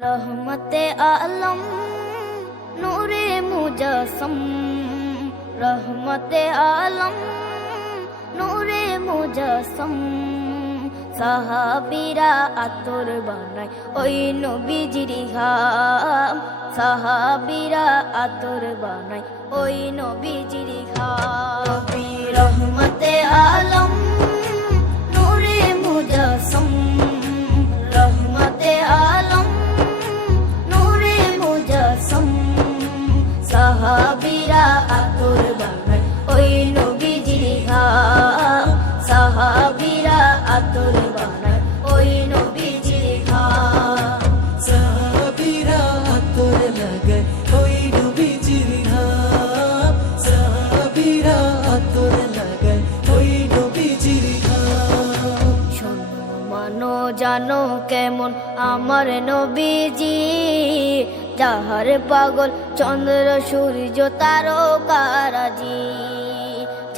रहमते आलम नूरे मुजस्सम, रहमते आलम नूरे मुजस्सम। সাহাবীরা আতর বানায় ওই নবীজির ঘাম, সাহাবীরা আতর বানায় ওই নবীজির ঘাম। রহমতে আলম নূরে মুজস্সম, রহমতে আলম নূরে মুজস্সম। সাহাবীরা আতর বানায় ওই নবীজির ঘাম, সাহাবীরা আতর বানায় ওই নবীজির ঘাম। সাহাবীরা আতর লাগায় ওই নবীজির ঘাম, সাহাবীরা আতর লাগায় ওই নবীজির ঘাম। শোনো মানো জানো কেমন আমার নবীজি, যাহার পাগল চন্দ্র সূর্য তারকারাজি,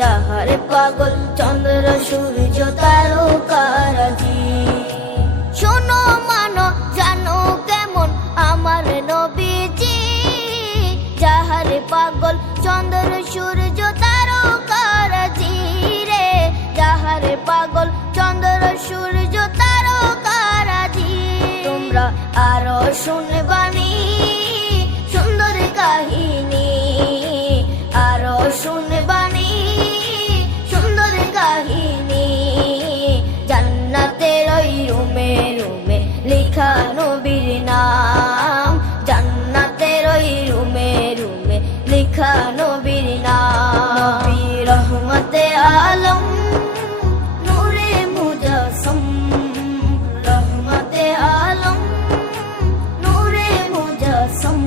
যাহার পাগল চন্দ্র সূর্য তারকারাজি। শোনো মানো জানো কেমন আমার নবীজি, যাহার পাগল চন্দ্র সূর্য তারকারাজি রে, যাহার পাগল চন্দ্র সূর্য তারকারাজি। তোমরা আরো শুনবানি সুন্দর কাহিনী, আরো শুনবানি সুন্দর কাহিনী। জান্নাতের ওই রুমে রুমে লেখা নবীর নাম, জান্নাতের ওই রুমে রুমে লেখা নবীর নাম। নবী রহমতে আলম নূরে মুজস্সম, রহমতে আলম নূরে মুজস্সম।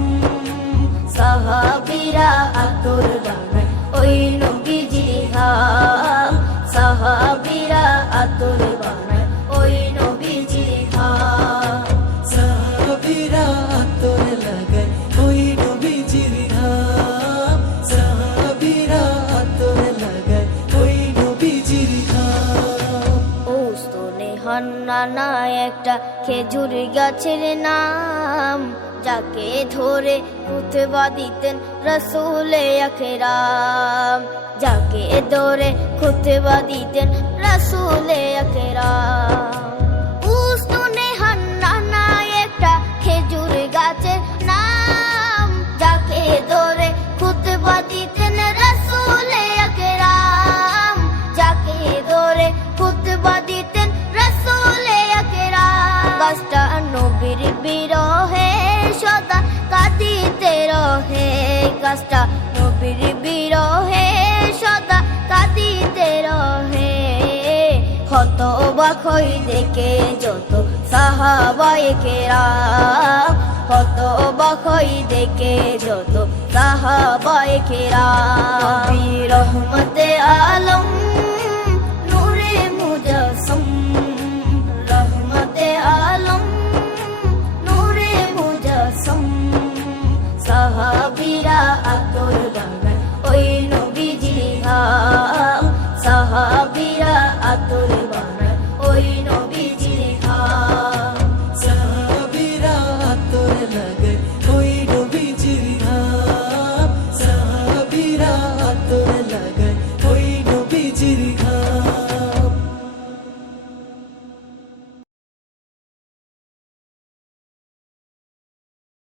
সাহাবীরা আতর বানায় ওই নবীজির ঘাম, সাহাবীরা আতর বানায় ওই নবীজির ঘাম। সাহাবীরা আতর লাগায় ওই নবীজির ঘাম, সাহাবীরা আতর লাগায় ওই নবীজির ঘাম। ওস্তনে হান্নানা একটা খেজুর গাছের নাম, যাকে ধরে খুতবা দিতেন রাসূলে আকরাম, যাকে ধরে খুতবা দিতেন রাসূলে আকরাম। উস্তনে হান্নানা একটা খেজুর গাছের নাম, যাকে ধরে খুতবা দিতেন রাসূলে আকরাম, যাকে ধরে খুতবা দিতেন রাসূলে আকরাম। গাছটা নবীর বিরহে সদা কাঁদিতে রহে, গাছটা নবীর বিরহে সদা কাঁদিতে রহে। হতবাক হই দেখে যত সাহাবায়ে কেরাম, হতবাক হই দেখে যত সাহাবায়ে কেরাম। নবী রহমতে আলম